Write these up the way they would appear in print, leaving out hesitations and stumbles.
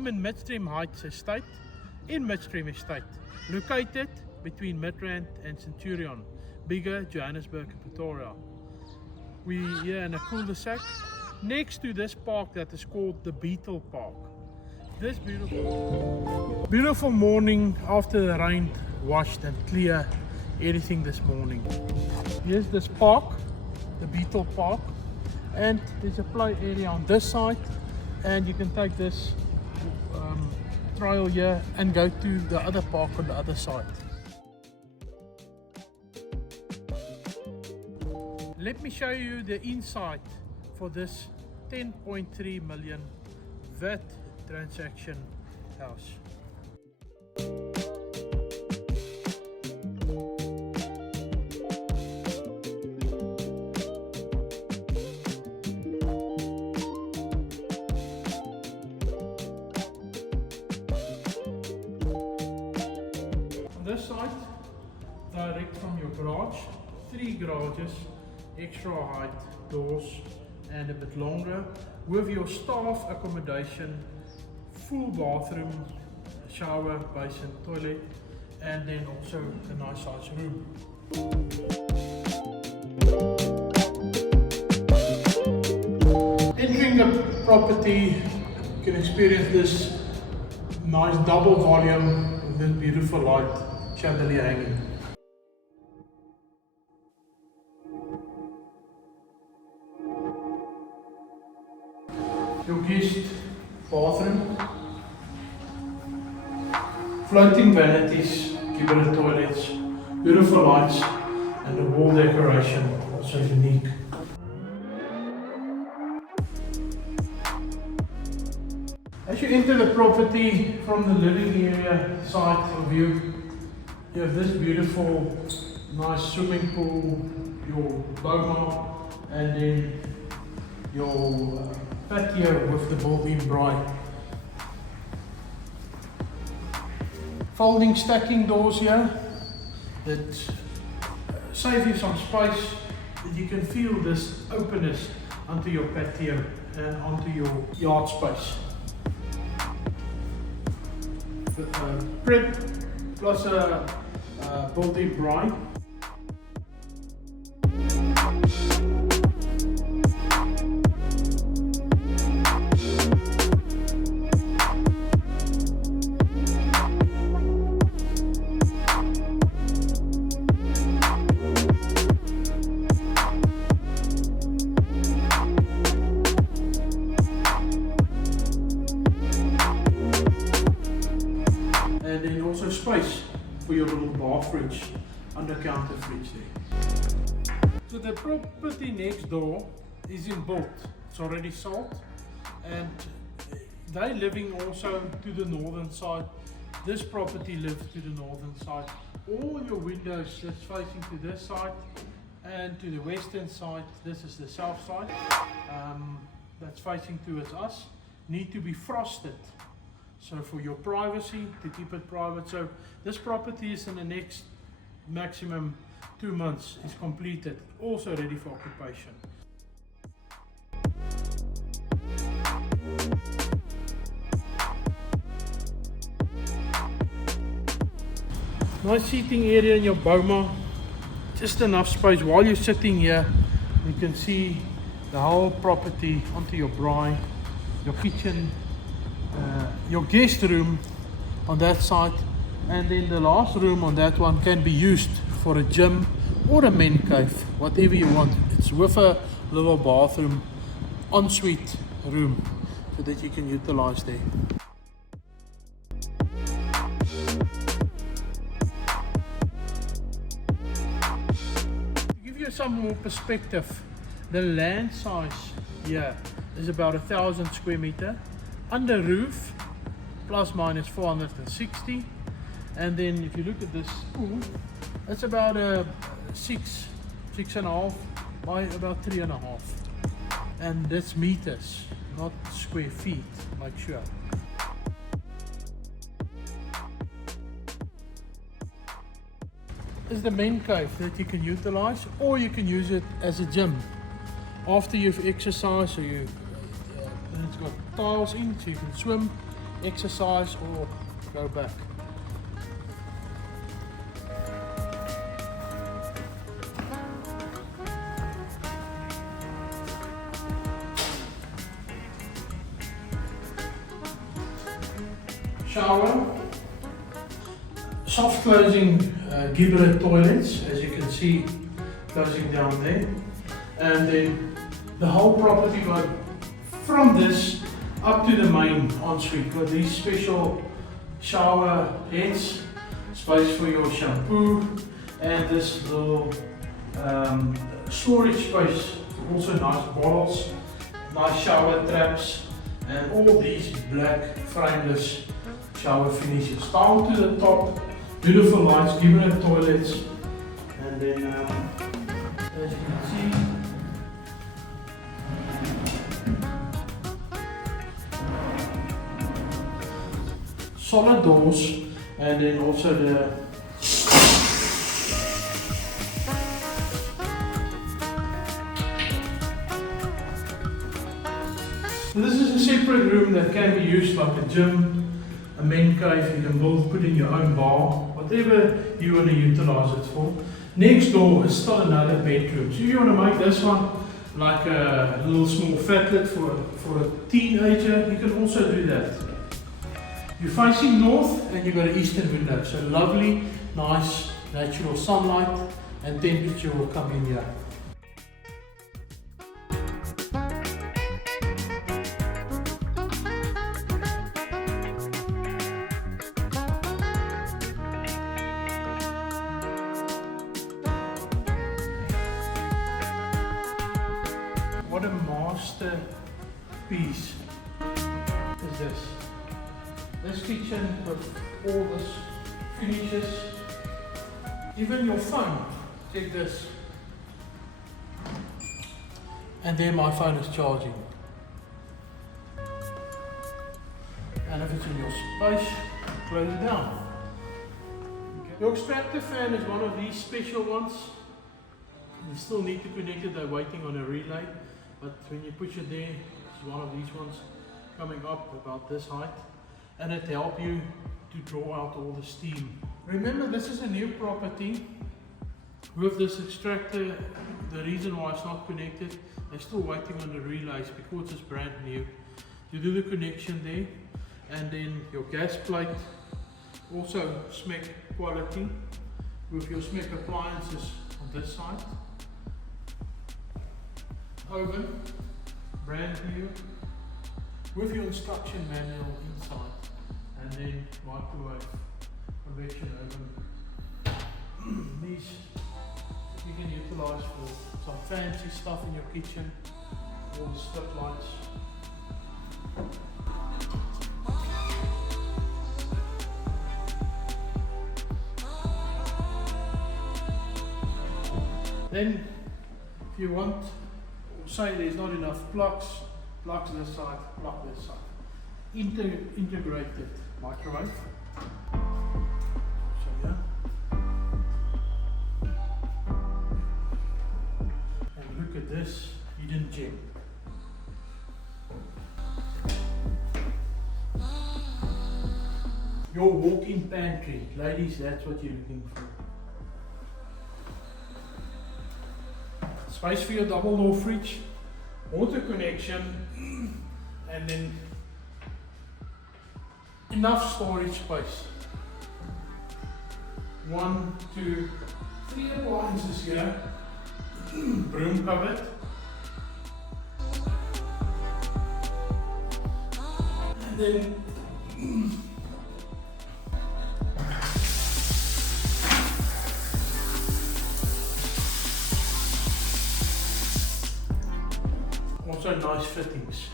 I'm in Midstream Heights Estate, in Midstream Estate, located between Midrand and Centurion, bigger Johannesburg and Pretoria. We're here in a cul-de-sac next to this park that is called the Beetle Park. This beautiful morning after the rain washed and clear everything this morning. Here's this park, the Beetle Park, and there's a play area on this side, and you can take this trail here and go to the other park on the other side. Let me show you the inside for this 10.3 million VAT transaction house. On this side, direct from your garage, 3 garages, extra height doors and a bit longer, with your staff accommodation, full bathroom, shower, basin, toilet, and then also a nice size room. Entering the property, you can experience this nice double volume with this beautiful light chandelier hanging. Your guest bathroom, floating vanities, cabinet toilets, beautiful lights, and the wall decoration also unique. As you enter the property from the living area side of you, you have this beautiful, nice swimming pool, your BOMA, and then your patio with the built-in braai. Folding stacking doors here that save you some space, that you can feel this openness onto your patio and onto your yard space. Prep plus a built-in braai. And then also space for your little bar fridge, under counter fridge there. So the property next door is in built, it's already sold, and they're living also to the northern side. This property lives to the northern side. All your windows that's facing to this side and to the western side, this is the south side, that's facing towards us, need to be frosted. So for your privacy, to keep it private. So this property is in the next maximum 2 months is completed, also ready for occupation. Nice seating area in your BOMA, just enough space. While you're sitting here, you can see the whole property onto your braai, your kitchen, your guest room on that side, and then the last room on that one can be used for a gym or a men cave, whatever you want. It's with a little bathroom, ensuite room, so that you can utilize there. To give you some more perspective, the land size here is about 1,000 square meter. Under roof, plus minus 460, and then if you look at this pool, it's about a 6.5 by about 3.5, and that's meters, not square feet, make sure. Is the main cave that you can utilize, or you can use it as a gym after you've exercised. So you and it's got tiles in, so you can swim, exercise or go back. Shower, soft closing giblet toilets, as you can see, closing down there, and then the whole property got from this up to the main ensuite with these special shower heads, space for your shampoo, and this little storage space, also nice bottles, nice shower traps, and all these black frameless shower finishes. Down to the top, beautiful lights, giblet toilets, and then as you can see, solid doors, and then also the this is a separate room that can be used like a gym, a men cave. You can build, put in your own bar, whatever you want to utilize it for. Next door is still another bedroom. So if you want to make this one like a little small fatlet for a teenager, you can also do that. You're facing north and you've got an eastern window. So lovely, nice, natural sunlight and temperature will come in here. What a masterpiece is this. This kitchen with all this finishes. Even your phone, take this. And there my phone is charging. And if it's in your space, close it down. Okay. Your extractor fan is one of these special ones. You still need to connect it, they're waiting on a relay. But when you push it there, it's one of these ones coming up about this height, and it helps you to draw out all the steam. Remember, this is a new property. With this extractor, the reason why it's not connected, they're still waiting on the relays because it's brand new. You do the connection there, and then your gas plate, also SMEC quality, with your SMEC appliances on this side. Oven, brand new, with your instruction manual inside, and then microwave, convection oven. These you can utilize for some fancy stuff in your kitchen, all the strip lights. Then, if you want, say there's not enough plugs this side, plug this side. Integrated microwave. So yeah. And look at this hidden gem. Your walk-in pantry. Ladies, that's what you're looking for. Space for your double door fridge, water connection, and then enough storage space. 1, 2, 3 appliances here, broom cupboard, and then also nice fittings.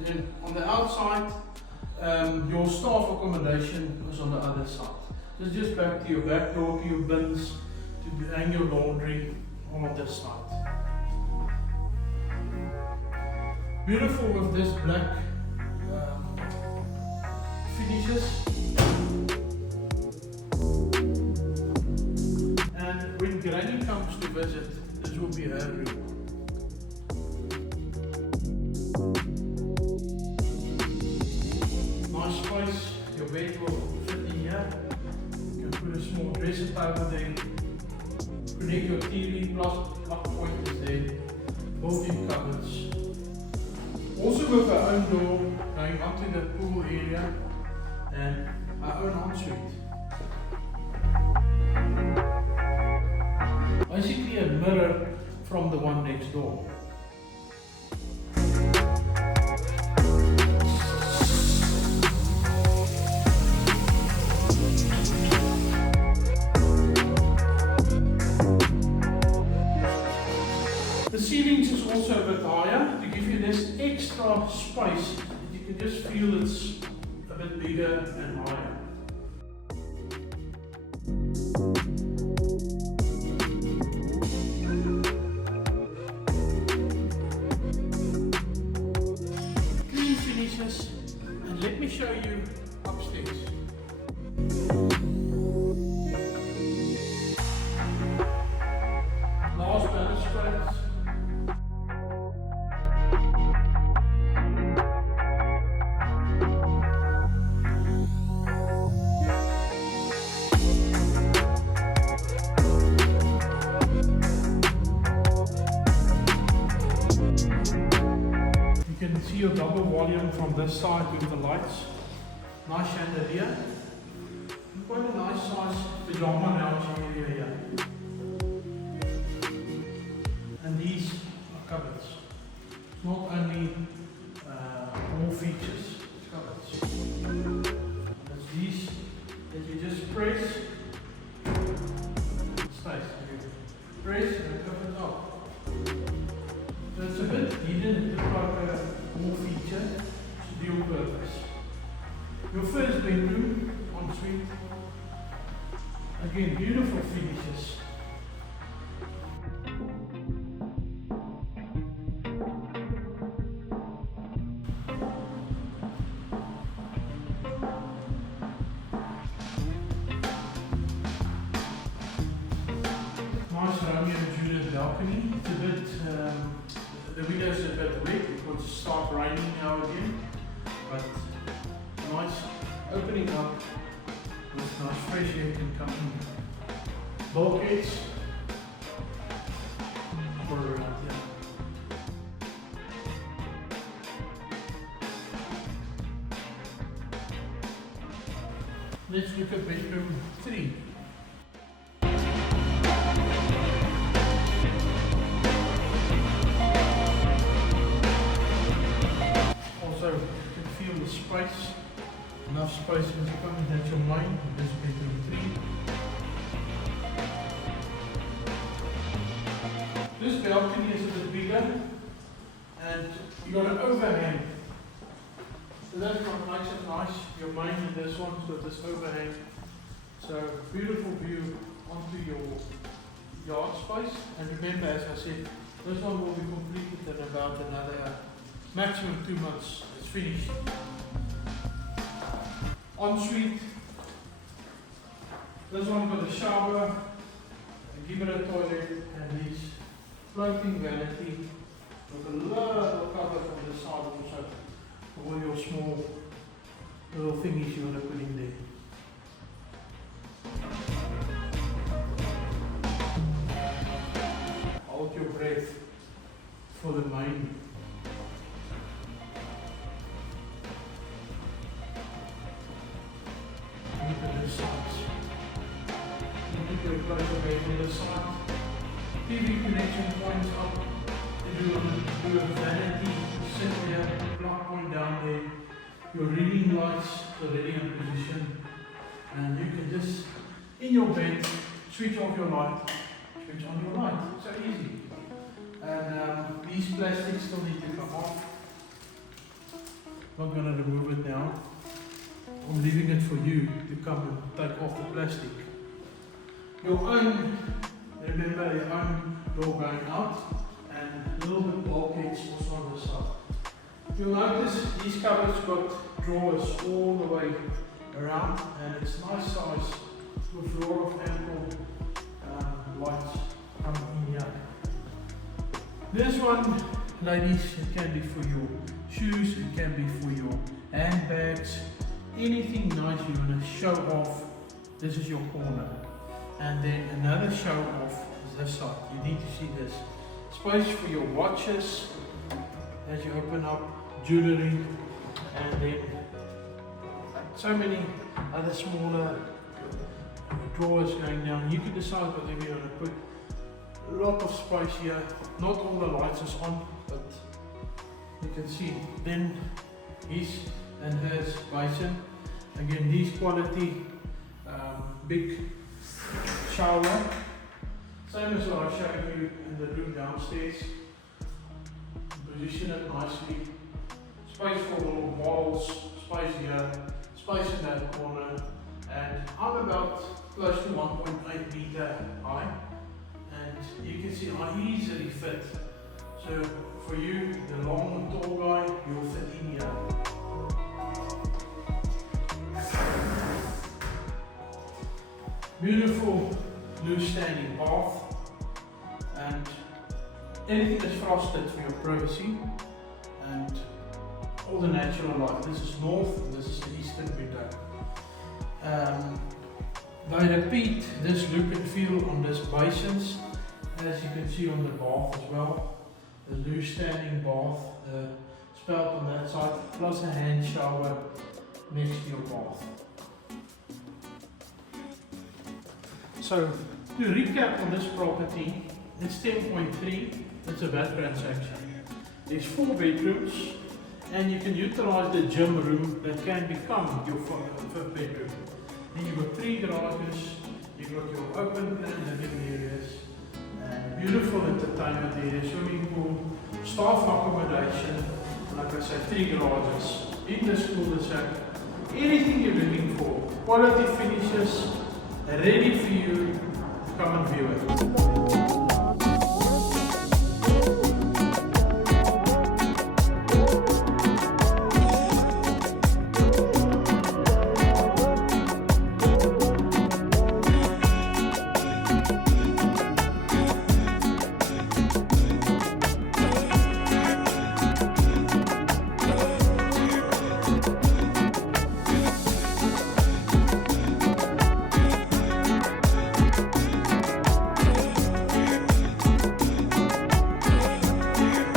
Then on the outside, your staff accommodation is on the other side. So it's just back to your back door, to your bins, to hang your laundry on this side. Beautiful with this black finishes. And when Granny comes to visit, this will be her room. your bed will fit in here. You can put a small dresser table there. Connect your TV plus plug point is there. Built-in cupboards. Also with our own door going onto the pool area and our own ensuite. Basically a mirror from the one next door. The ceilings is also a bit higher to give you this extra space that you can just feel it's a bit bigger and higher. Clean finishes, and let me show you upstairs. Last balustrades. You can see your double volume from this side with the lights. Nice chandelier. Quite a nice size pajama lounge area here. And these are cupboards. It's not only more features, it's cupboards. There's these that you just press, it stays. You press and it comes up. So it's a bit hidden, it looks like a more feature to dual purpose. Your first bedroom, ensuite. Again, beautiful finishes. Nice Romeo and Juliet balcony. It's a bit, the window's a bit wet because it's start raining now again, but nice opening up with nice fresh air can come in. Bulkheads for around here. Let's look at bedroom 3. Also, you can feel the space. Enough space in the coming, that's your main, this bedroom 3. This balcony is a bit bigger and you got an overhang. So that's what makes it nice. Your main and this one's got this overhang. So beautiful view onto your yard space. And remember, as I said, this one will be completed in about another maximum 2 months. It's finished. Ensuite, this one got a shower, a gibber toilet, and this floating vanity with a little cover on the side also for all your small little thingies you want to put in there. Hold your breath for the main. Look at the sides. Look at the closer bed on the side. TV connection points up. You do a vanity, sit here, plug point down there. Your reading lights already in position. And you can just, in your bed, switch off your light, switch on your light. So easy. And these plastics still need to come off. Not going to remove it now. I'm leaving it for you to come and take off the plastic. Your own, remember your own door going out and a little bit bulkheads also on the side. You'll notice these cupboards got drawers all the way around and it's nice size with a lot of ample lights coming in here. This one, ladies, it can be for your shoes, it can be for your handbags, anything nice you want to show off, this is your corner. And then another show off is this side. You need to see this. Space for your watches as you open up, jewelry, and then so many other smaller drawers going down. You can decide whatever you want to put. A lot of space here. Not all the lights is on, but you can see. Then his and hers basin. Again, these quality big shower. Same as what I showed you in the room downstairs. Position it nicely. Space for little bottles, space here, space in that corner. And I'm about close to 1.8 meter high. And you can see I easily fit. So for you, the long and tall guy, you'll fit in here. Beautiful loose standing bath, and anything that's frosted for your privacy, and all the natural light. This is north, this is the eastern window. I repeat this look and feel on this basins, as you can see on the bath as well. The loose standing bath, the spout on that side, plus a hand shower next to your bath. So to recap on this property, it's 10.3, it's a bad transaction. There's 4 bedrooms, and you can utilize the gym room that can become your 5th bedroom. Then you've got 3 garages, you've got your open plan living areas, and beautiful entertainment area, swimming pool, staff accommodation, like I said, 3 garages in this cul-de-sac. Anything you're looking for, quality finishes, ready for you, come and view it.